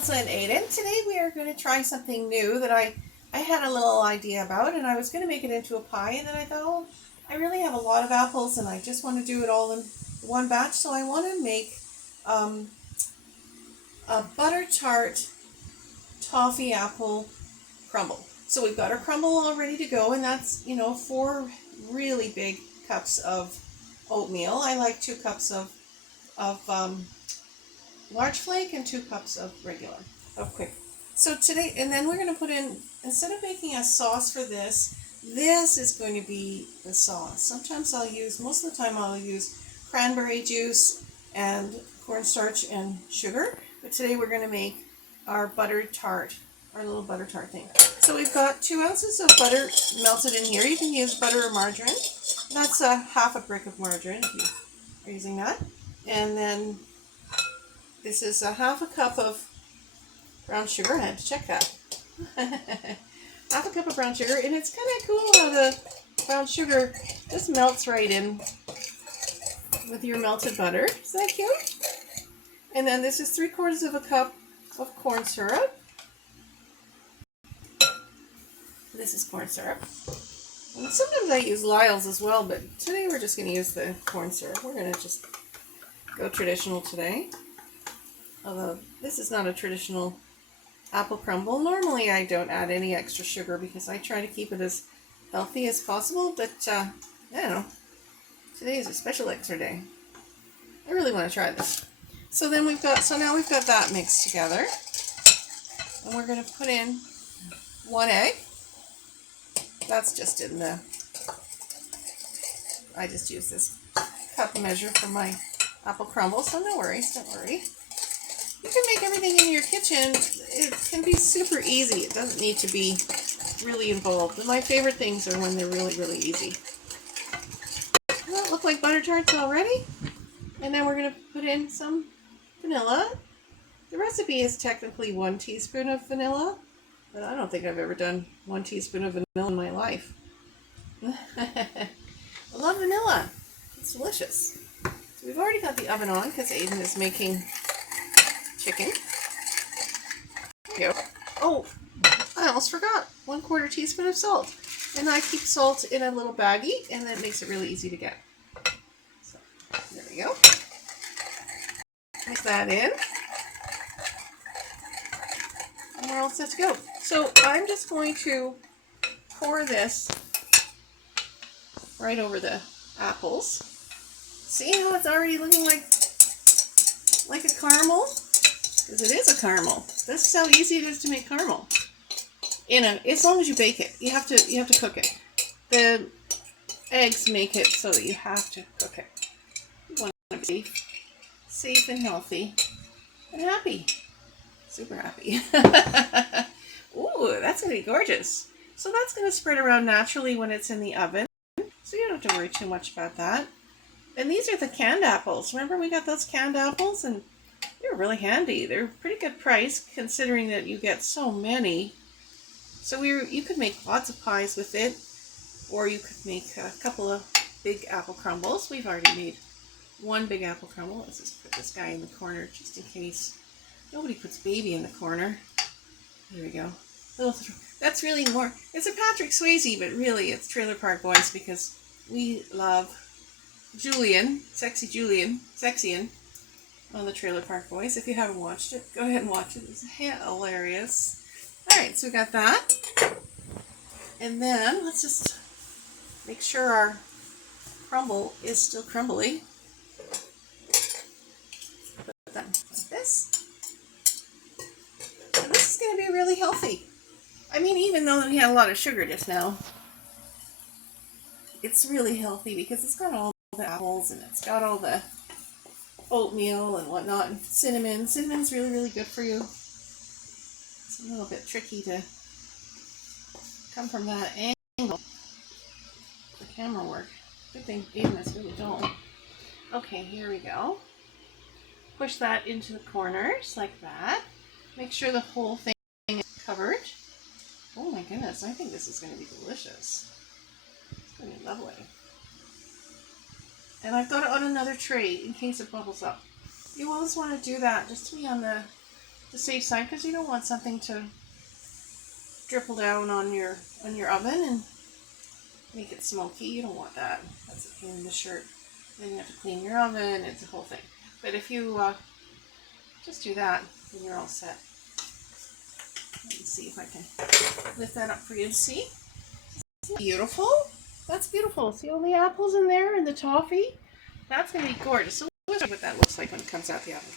Elsa and Aiden. Today we are going to try something new that I had a little idea about, and I was going to make it into a pie, and then I thought, oh, I really have a lot of apples and I just want to do it all in one batch, so I want to make a butter tart toffee apple crumble. So we've got our crumble all ready to go, and that's, 4 really big cups of oatmeal. I like 2 cups of large flake and 2 cups of quick. So today, and then we're going to put in, instead of making a sauce for this is going to be the sauce. Sometimes most of the time I'll use cranberry juice and cornstarch and sugar. But today we're going to make our buttered tart, our little butter tart thing. So we've got 2 ounces of butter melted in here. You can use butter or margarine. That's half a brick of margarine if you are using that. And then this is a half a cup of brown sugar. I had to check that. Half a cup of brown sugar, and it's kind of cool how the brown sugar just melts right in with your melted butter. Is that cute? And then this is 3/4 of a cup of corn syrup. This is corn syrup. And sometimes I use Lyle's as well, but today we're just going to use the corn syrup. We're going to just go traditional today. Although this is not a traditional apple crumble. Normally I don't add any extra sugar because I try to keep it as healthy as possible, but I don't know. Today is a special extra day. I really want to try this. So now we've got that mixed together. And we're going to put in 1 egg. That's just in the, I just use this cup measure for my apple crumble, so no worries, don't worry. You can make everything in your kitchen. It can be super easy. It doesn't need to be really involved. And my favorite things are when they're really, really easy. Doesn't that look like butter tarts already? And then we're going to put in some vanilla. The recipe is technically 1 teaspoon of vanilla, but I don't think I've ever done 1 teaspoon of vanilla in my life. I love vanilla. It's delicious. So we've already got the oven on because Aiden is making chicken. There we go. Oh, I almost forgot. 1/4 teaspoon of salt. And I keep salt in a little baggie, and that makes it really easy to get. So, there we go. Mix that in. And we're all set to go. So I'm just going to pour this right over the apples. See how it's already looking like a caramel? Because it is a caramel. This is how easy it is to make caramel. As long as you bake it, you have to cook it. The eggs make it so that you have to cook it. You want to be safe and healthy and happy. Super happy. Ooh, that's going to be gorgeous. So that's going to spread around naturally when it's in the oven. So you don't have to worry too much about that. And these are the canned apples. Remember we got those canned apples, and they're really handy. They're a pretty good price considering that you get so many. So you could make lots of pies with it, or you could make a couple of big apple crumbles. We've already made 1 big apple crumble. Let's just put this guy in the corner just in case. Nobody puts baby in the corner. There we go. That's really more. It's a Patrick Swayze, but really it's Trailer Park Boys because we love Julian, Sexian on the Trailer Park Boys. If you haven't watched it, go ahead and watch it. It's hilarious. Alright, so we got that. And then let's just make sure our crumble is still crumbly. Put that like this. And this is going to be really healthy. I mean, even though we had a lot of sugar just now, it's really healthy because it's got all the apples and it's got all the oatmeal and whatnot, and cinnamon. Cinnamon's really, really good for you. It's a little bit tricky to come from that angle. The camera work. Good thing Aiden is really dull. Okay, here we go. Push that into the corners like that. Make sure the whole thing is covered. Oh my goodness, I think this is going to be delicious. It's going to be lovely. And I've got it on another tray in case it bubbles up. You always want to do that just to be on the the safe side because you don't want something to dripple down on your oven and make it smoky. You don't want that. That's a pain in the shirt. Then you have to clean your oven. It's a whole thing. But if you just do that, then you're all set. Let me see if I can lift that up for you to see. Beautiful. That's beautiful. See all the apples in there and the toffee? That's going to be gorgeous. So let's see what that looks like when it comes out the oven.